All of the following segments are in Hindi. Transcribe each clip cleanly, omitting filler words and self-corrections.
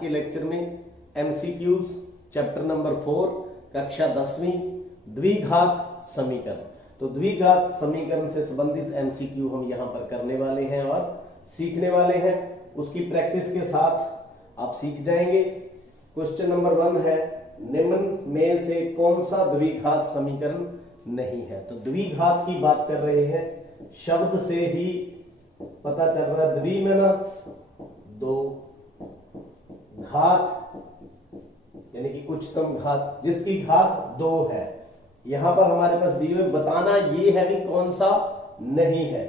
के लेक्चर में एमसीक्यूज चैप्टर नंबर 4 कक्षा 10वीं द्विघात समीकरण। तो द्विघात समीकरण से संबंधित एमसीक्यू हम यहां पर करने वाले हैं और सीखने वाले हैं। उसकी प्रैक्टिस के साथ आप सीख जाएंगे। क्वेश्चन नंबर 1 है, निम्न में से कौन सा द्विघात समीकरण नहीं है। तो द्विघात की बात कर रहे हैं, शब्द से ही पता चल रहा है। द्वि में ना दो, घात यानी कि उच्चतम घात जिसकी घात 2 है। यहां पर हमारे पास दिए हुए बताना ये है भी कौन सा नहीं है।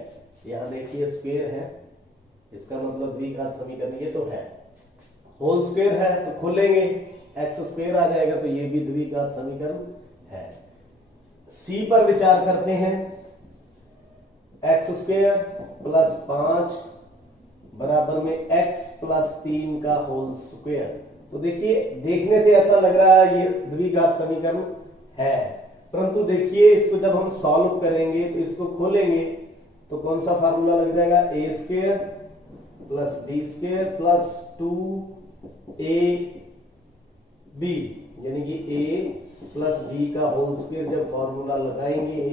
यहां देखिए स्क्वायर है, इसका मतलब द्विघात समीकरण ये तो है। होल स्क्वायर है तो खोलेंगे एक्स स्क्वायर आ जाएगा, तो ये भी द्विघात समीकरण है। सी पर विचार करते हैं, एक्स स्क्वायर प्लस 5 बराबर में एक्स प्लस 3 का होल स्क्वायर। तो देखिए देखने से ऐसा लग रहा है ये द्विघात समीकरण है, परंतु देखिए इसको जब हम सॉल्व करेंगे तो इसको खोलेंगे तो कौन सा फार्मूला लग जाएगा, a square plus b square plus 2ab यानी कि ए प्लस बी का होल स्क्वायर। जब फॉर्मूला लगाएंगे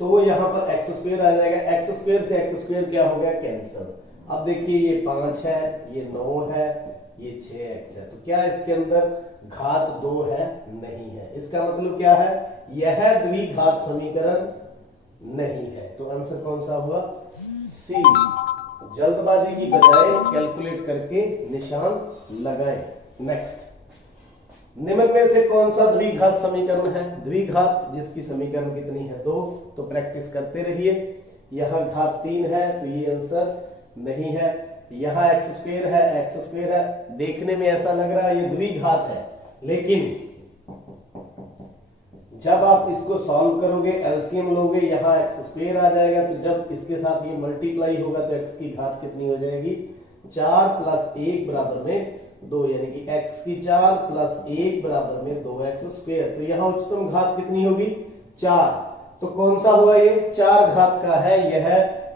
तो यहां पर एक्स स्क्वायर आ जाएगा। एक्स स्क्वायर से एक्स स्क्वायर क्या हो गया, कैंसिल। अब देखिए ये 5 है, ये 9 है, ये 6x है। तो क्या इसके अंदर घात 2 है, नहीं है। इसका मतलब क्या है, यह द्विघात समीकरण नहीं है। तो आंसर कौन सा हुआ, सी। जल्दबाजी की बजाय कैलकुलेट करके निशान लगाएं। नेक्स्ट, निम्न में से कौन सा द्विघात समीकरण है। द्विघात जिसकी समीकरण कितनी है, 2। तो प्रैक्टिस करते रहिए। यहां घात 3 है तो ये आंसर नहीं है। यहां एक्स स्क्वायर है, एक्स स्क्वायर है, देखने में ऐसा लग रहा है ये द्विघात है, लेकिन जब आप इसको सॉल्व करोगे, एलसीएम लोगे, यहां एक्स स्क्वायर आ जाएगा। तो जब इसके साथ ये मल्टीप्लाई होगा तो एक्स की घात कितनी हो जाएगी, 4 प्लस 1 बराबर में 2, यानी कि x की 4 प्लस 1 बराबर में 2x स्क्वायर। तो यहां उच्चतम घात कितनी होगी, 4। तो कौन सा हुआ, ये 4 घात का है, यह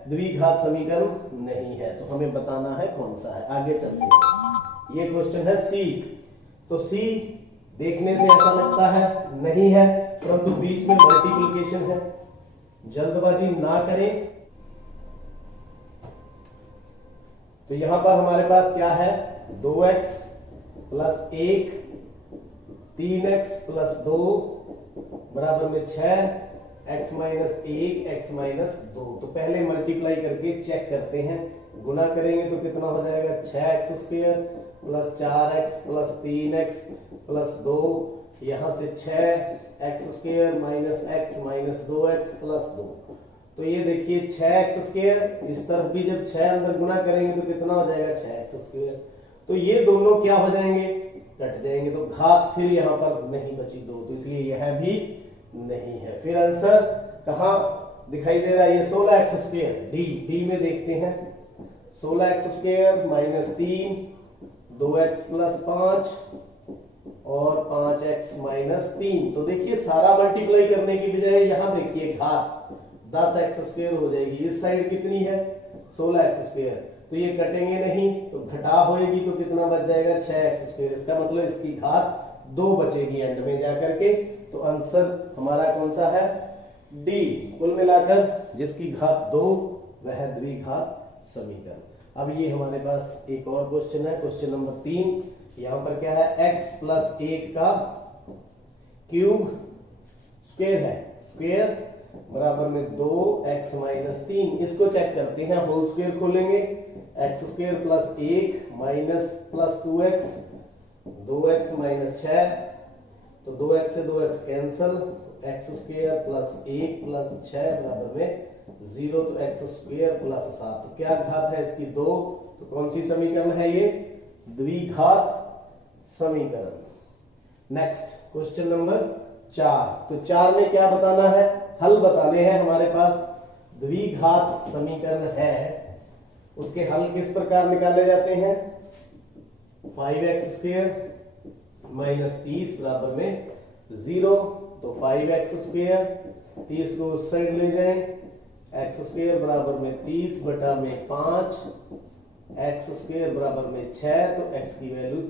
द्विघात समीकरण नहीं है। तो हमें बताना है कौन सा है। आगे चलते हैं, ये क्वेश्चन है सी। तो सी देखने से ऐसा लगता है नहीं है, परंतु बीच में मल्टीप्लिकेशन है, जल्दबाजी ना करें। तो यहां पर हमारे पास क्या है, 2x प्लस 1, 3x प्लस 2 बराबर में 6, x माइनस 1, x माइनस 2। तो पहले मल्टीप्लाई करके चेक करते हैं, गुना करेंगे तो कितना हो जाएगा, 6x square plus 4x plus 3x plus 2, यहां से 6x square minus x minus 2x plus 2। तो ये देखिए 6x स्क्वायर, इस तरफ भी जब 6 अंदर गुना करेंगे तो कितना हो जाएगा, 6x स्क्वायर। तो ये दोनों क्या हो जाएंगे, कट जाएंगे। तो घात फिर यहां पर नहीं बची 2, तो इसलिए यह भी नहीं है। फिर आंसर कहां दिखाई दे रहा है, ये 16x स्क्वायर, डी में देखते हैं। 16x square minus 3, 2x plus 5 और 5x माइनस 3। तो देखिए सारा मल्टीप्लाई करने की बजाय यहां देखिए घात 10x स्क्वायर हो जाएगी। इस साइड कितनी है, 16x स्क्वायर। तो ये कटेंगे नहीं, तो घटा होएगी तो कितना बच जाएगा, 6x स्क्वायर। इसका मतलब इसकी घात 2 बचेगी एंड में जाकर के। तो आंसर हमारा कौन सा है, डी। कुल मिलाकर जिसकी घात 2 वह द्विघात समीकरण। अब ये हमारे पास एक और क्वेश्चन है, क्वेश्चन नंबर 3। यहां पर क्या है, x प्लस 1 का क्यूब स्क्वायर है, स्क्वायर बराबर में 2x माइनस 3। इसको चेक करते हैं, होल स्क्वायर खोलेंगे, x square plus 1 minus plus 2x, 2x minus 6। तो 2x से 2x cancel, x square plus 1 plus 6 बराबर में 0। तो x स्क्वायर प्लस 7। तो क्या घात है इसकी, 2। तो कौन सी समीकरण है ये, द्विघात समीकरण। Next question number 4। तो 4 में क्या बताना है, हल बताने हैं। हमारे पास द्विघात समीकरण है, उसके हल किस प्रकार निकाले जाते हैं, 5x स्क्वायर माइनस 30 बराबर में 0। तो 5x स्क्वायर, 30 को उस साइड ले जाएं, x स्क्वायर बराबर में 30 बटा में 5 एक्स स्क्वायर बराबर में 6, तो एक्स की वैल्यू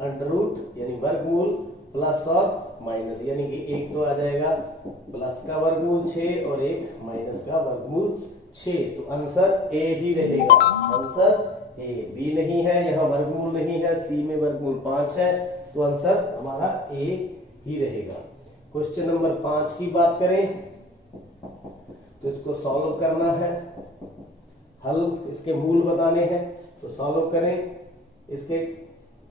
अंडर रूट यानी वर्गमूल प्लस और माइनस, यानी कि एक तो आ जाएगा प्लस का वर्गमूल 6 और एक माइनस का वर्गमूल 6, तो आंसर ए ही रहेगा। आंसर ए, बी नहीं है, यहाँ वर्गमूल नहीं है, सी में वर्गमूल 5 है, तो आंसर हमारा ए ही रहेगा। क्वेश्चन नंबर 5 की बात करें तो इसको सॉल्व करना है, हल इसके मूल बताने हैं, तो सॉल्व करें। इसके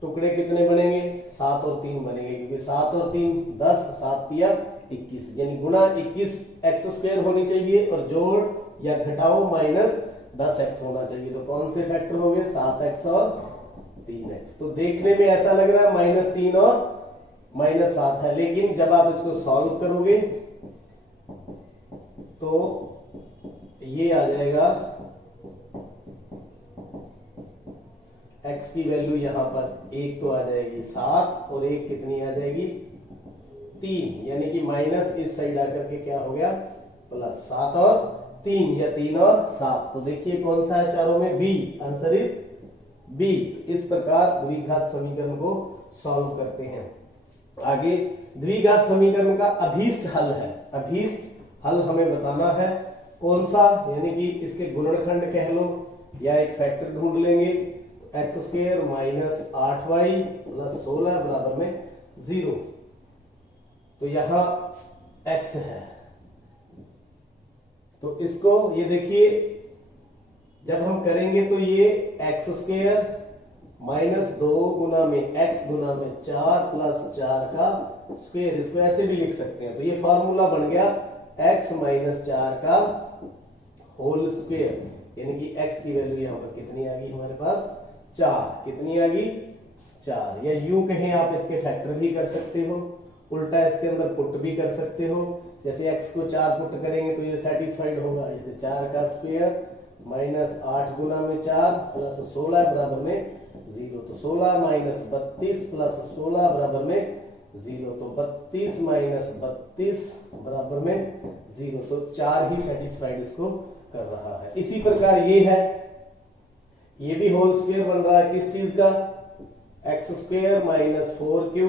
टुकड़े कितने बनेंगे? 7 और 3 बनेंगे, क्योंकि 7 और 3 10, 7 तिया 21, यानी गुना 21 एक्स स्क्वायर होनी चाहिए और जोड़ या घटाओ माइनस 10 एक्स होना चाहिए। तो कौन से फैक्टर हो गए? 7 एक्स और 3 एक्स। तो देखने में ऐसा लग रहा है -3 और -7 है, लेकिन जब आप इसको सॉल्व करोगे तो ये आ जाएगा x की वैल्यू यहां पर एक तो आ जाएगी 7 और एक कितनी आ जाएगी 3, यानी कि माइनस इस साइड आकर के क्या हो गया प्लस 7 और 3 या 3 और 7। तो देखिए कौन सा है चारों में? बी। Answer is B. इस प्रकार द्विघात समीकरण को सॉल्व करते हैं। आगे द्विघात समीकरण का अभीष्ट हल है। अभीष्ट हल हमें बताना है कौन सा, यानी कि इसके गुणनखंड कह लो या एक फैक्टर ढूंढ लेंगे। X square minus 8y plus 16 बराबर में 0। तो यहां x है, तो इसको ये देखिए जब हम करेंगे तो ये एक्स स्क्वायर माइनस 2 गुना में x गुना में 4 प्लस 4 का स्क्वायर, इसको ऐसे भी लिख सकते हैं। तो ये फॉर्मूला बन गया x माइनस 4 का होल स्क्वायर, यानी कि x की वैल्यू यहां पर कितनी आ गई हमारे पास? 4। कितनी आ गई? 4। या यूं कहें आप इसके फैक्टर भी कर सकते हो, उल्टा इसके अंदर पुट भी कर सकते हो। जैसे x को 4 पुट करेंगे तो ये सेटिस्फाइड होगा, जैसे 4 का स्क्वायर माइनस 8 गुना में 4 प्लस 16 बराबर में 0। तो 16 माइनस 32 प्लस 16 बराबर में 0, तो 32 माइनस 32 बराबर में 0। तो 4 ही सेटिस्फाइड इसको कर रहा है। इसी प्रकार ये है, ये भी होल स्क्वायर बन रहा है किस चीज का? X square minus 4q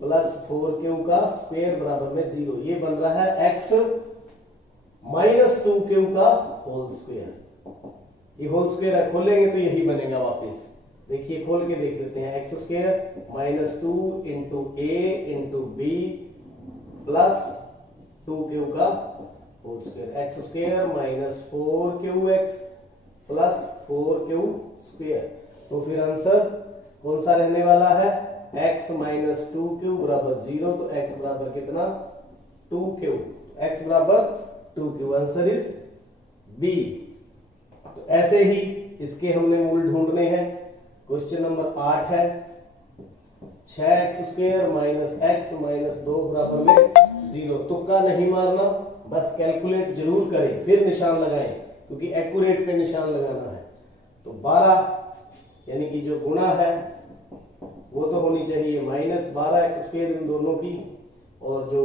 plus 4q का स्क्वायर बराबर में 0। ये बन रहा है x माइनस 2q का होल स्क्वायर। ये होल स्क्वायर है, खोलेंगे तो यही बनेगा वापस। देखिए खोल के देख लेते हैं। X square minus 2 into a into b plus 2q का whole square. X square minus 4qx plus 4q square. तो फिर आंसर कौन सा रहने वाला है? x माइनस 2q बराबर 0। तो x बराबर कितना? 2q। x बराबर 2q। Answer is B. तो ऐसे ही इसके हमने मूल ढूंढने हैं। क्वेश्चन नंबर 8 है 6x square minus x minus 2 बराबर में 0। तुक्का नहीं मारना, बस कैलकुलेट जरूर करें फिर निशान लगाएं, क्योंकि एक्यूरेट पे निशान लगाना है। तो 12 यानी कि जो गुणा है वो तो होनी चाहिए माइनस 12x स्क्वायर इन दोनों की, और जो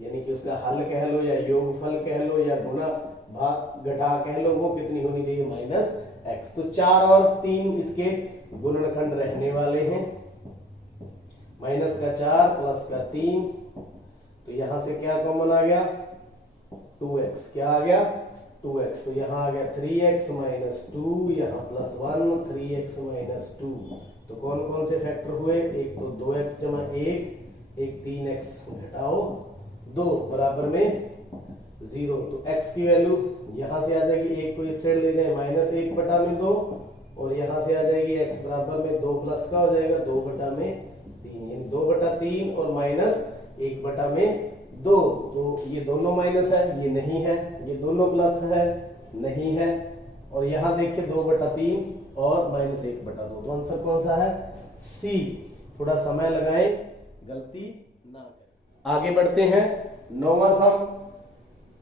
यानी कि उसका हल कह लो या योगफल कह लो या गुणा भाग घटा कह लो, वो कितनी होनी चाहिए? Minus x। तो 4 और 3 इसके गुणनखंड रहने वाले हैं। माइनस का 4 प्लस का 3, तो यहां से क्या कॉमन आ गया? 2x। क्या आ गया? 2x। तो यहां आ गया 3x माइनस 2, यहां प्लस 1 3x माइनस 2। तो कौन कौन से फैक्टर हुए? एक तो 2x जमा 1, एक 3x घटाओ 2 बराबर में 0। तो x की वैल्यू यहां से आ जाएगी, एक को इस साइड ले जाए माइनस 1 बटा में 2, और यहां से आ जाएगी x बराबर में 2 प्लस का हो जाएगा 2 बटा में 3, यानी 2 बटा 3 और माइनस 1 बटा में 2। तो ये दोनों माइनस है, ये नहीं है, ये दोनों प्लस है, नहीं है, और यहां देखिए 2 बटा 3 और माइनस 1 बटा 2। तो आंसर कौन सा है? सी। थोड़ा समय लगाएं, गलती ना करें। आगे बढ़ते हैं। 9वां सम,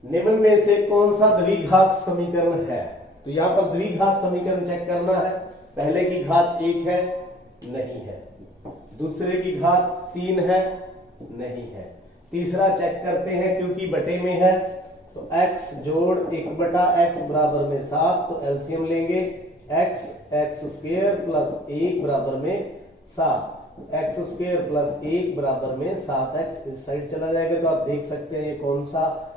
निम्न में से कौन सा द्विघात समीकरण है? तो यहां पर द्विघात समीकरण चेक करना है। पहले की घात 1 है, नहीं है। दूसरे की घात 3 है, नहीं है। तीसरा चेक करते हैं, क्योंकि बटे में है तो x जोड़ 1 बटा x बराबर में 7। तो एलसीएम लेंगे, एक्स स्क्वायर प्लस 1 बराबर में 7, एक्स स्क्वायर प्लस 1 बराबर में 7x। इस साइड चला जाएगा तो आप देख सकते हैं ये कौन सा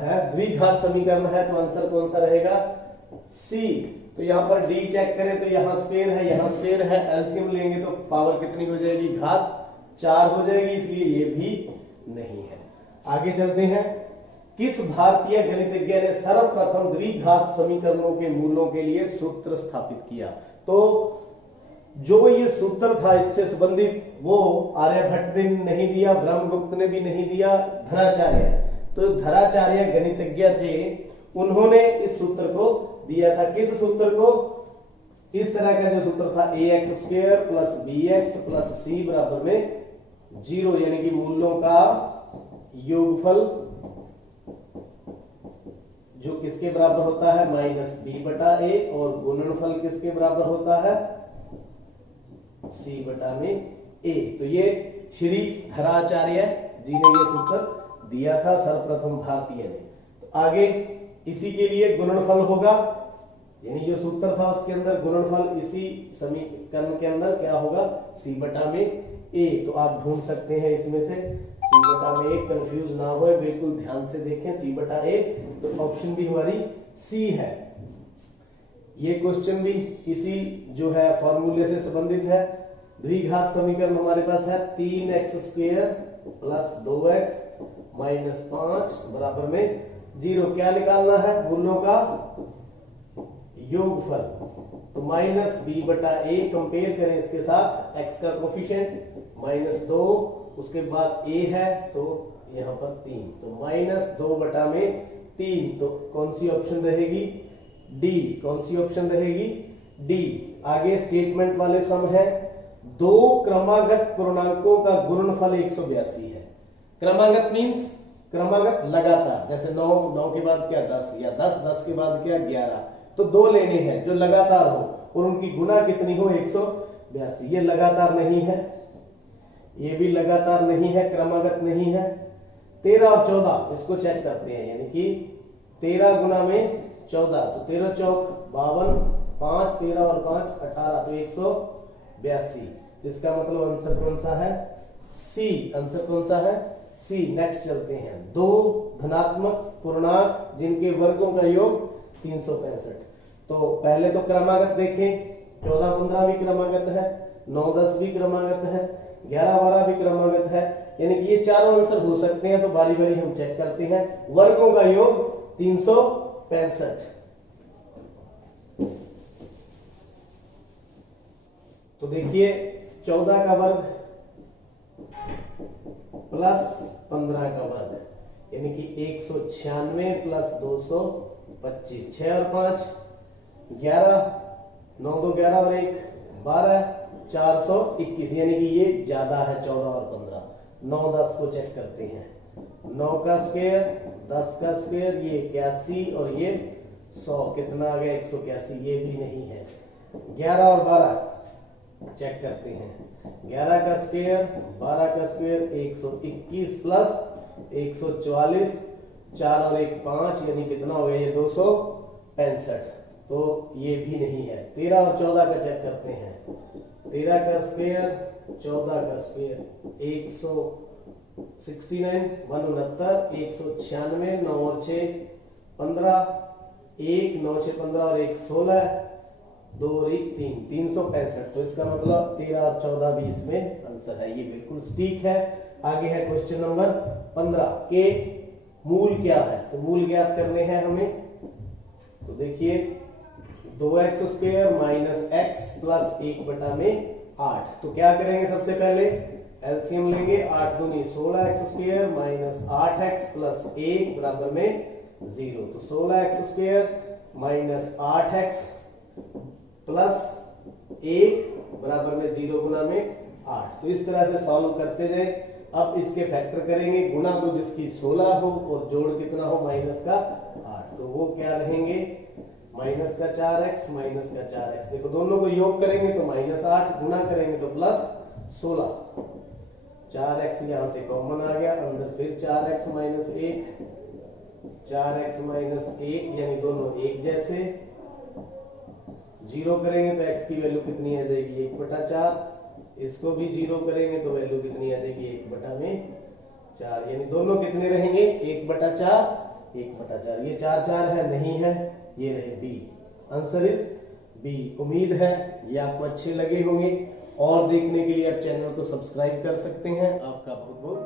है, द्विघात समीकरण है, तो आंसर कौन सा रहेगा, सी। तो यहाँ पर डी चेक करें तो यहाँ स्क्वायर है, यहाँ स्क्वायर है, एलसीएम लेंगे तो पावर कितनी हो जाएगी, घात 4 हो जाएगी, इसलिए ये भी नहीं है। आगे चलते हैं। किस भारतीय गणितज्ञ ने सर्वप्रथम द्विघात समीकरणों के मूलों के लिए सूत्र स्थापित किया? तो जो ये सूत्र था इससे संबंधित वो आर्यभट्ट ने नहीं दिया, ब्रह्मगुप्त ने भी नहीं दिया, धराचार्य, तो धराचार्य गणितज्ञ थे, उन्होंने इस सूत्र को दिया था। किस सूत्र को? इस तरह का जो सूत्र था ax square plus bx plus c बराबर में 0, यानी कि मूलों का योगफल जो किसके बराबर होता है, माइनस b बटा a, और गुणनफल किसके बराबर होता है, c बटा में a। तो ये श्री धराचार्य जी ने ये सूत्र दिया था, सर्वप्रथम भारतीय ने। तो आगे इसी के लिए गुणनफल होगा, यानी जो सूत्र था उसके अंदर गुणनफल इसी समीकरण के अंदर क्या होगा, c बटा में a। तो आप ढूंढ सकते हैं इसमें से c बटा में a, कंफ्यूज ना हो, बिल्कुल ध्यान से देखें, c बटा a। तो ऑप्शन भी हमारी c है। ये क्वेश्चन भी इसी जो है फॉर्मूले से संबंधित है। द्विघात समीकरण हमारे पास है 3x square plus 2x minus 5 बराबर में 0। क्या निकालना है, मूलों का योगफल। तो माइनस b बटा a, कंपेयर करें इसके साथ, x का कोफिशिएंट -2, उसके बाद a है तो यहाँ पर 3, तो -2 बटा में 3। तो कौन सी ऑप्शन रहेगी, डी। कौन सी ऑप्शन रहेगी, डी। आगे स्टेटमेंट वाले सम है, दो क्रमागत पूर्णांकों का गुणनफल 182 है। क्रमागत मींस क्रमागत लगातार, जैसे 9 9 के बाद क्या 10, या 10 10 के बाद क्या 11। तो दो लेने हैं जो लगातार हो और उनकी गुणा कितनी हो, 182। ये लगातार नहीं है, ये भी लगातार नहीं है, क्रमागत नहीं है। 13 और 14 इसको चेक करते हैं, यानी कि 13 गुना में 14, तो 13 चौक 52, 5 13 और 5 18, तो 182। तो इसका मतलब आंसर कौन सा है, सी। आंसर कौन सा है, सी। नेक्स्ट चलते हैं। दो धनात्मक पूर्णांक जिनके वर्गों का योग 365। तो पहले तो क्रमागत देखें, 14 15 भी क्रमागत है, 9 10 भी क्रमागत है, 11 12 भी क्रमागत है, यानी कि ये चारों आंसर हो सकते हैं। तो बारी बारी हम चेक करते हैं। वर्गों का योग 365। तो देखिए 14 का वर्ग प्लस 15 का वर्ग, यानी कि 196 प्लस 225, 6 और 5 11, 9 2 11 और 1 12, 421, यानी कि ये ज्यादा है 14 और 15। 9 10 को चेक करते हैं, 9 का स्क्वायर 10 का स्क्वायर, ये 81 और ये 100, कितना आ गया 181, ये भी नहीं है। 11 और 12 चेक करते हैं, 11 का स्क्वायर 12 का स्क्वायर 121 प्लस 144, 4 और 1 5, यानी कितना हो गया ये 265। तो ये भी नहीं है। 13 और 14 का चेक करते हैं, 13 का स्क्वायर 14 का स्क्वायर 169 169, 196, 9 और 6 15, 1 9 6 15 और 1 16, 2 और 1 3, 365। तो इसका मतलब 13 और 14 भी इसमें आंसर है, ये बिल्कुल ठीक है। आगे है क्वेश्चन नंबर 15 के मूल क्या है, तो मूल ज्ञात करने हैं हमें। तो देखिए 2x square minus x plus 1 बटा में 8। तो क्या करेंगे, सबसे पहले एलसीएम लेंगे, 8 दूनी 16x square minus 8x plus 1 बराबर में 0। तो 16x square minus 8x plus 1 बराबर में 0 गुना में 8। तो इस तरह से सॉल्व करते जाए। अब इसके फैक्टर करेंगे, गुना तो जिसकी 16 हो और जोड़ कितना हो, माइनस का 8। तो वो क्या रहेंगे, माइनस का 4x माइनस का 4x। देखो दोनों को योग करेंगे तो -8, गुना करेंगे तो +16। 4x यहां से कॉमन आ गया, अंदर फिर 4x माइनस 1, 4x माइनस 1, यानी दोनों एक जैसे। जीरो करेंगे तो x की वैल्यू कितनी आ जाएगी 1/4, इसको भी जीरो करेंगे तो वैल्यू कितनी आ जाएगी 1/4, यानी दोनों कितने रहेंगे 1/4 1/4। ये 4 है नहीं है, ये रहे बी, आंसर इज बी। उम्मीद है ये आपको अच्छे लगे होंगे और देखने के लिए आप चैनल को सब्सक्राइब कर सकते हैं। आपका बहुत बहुत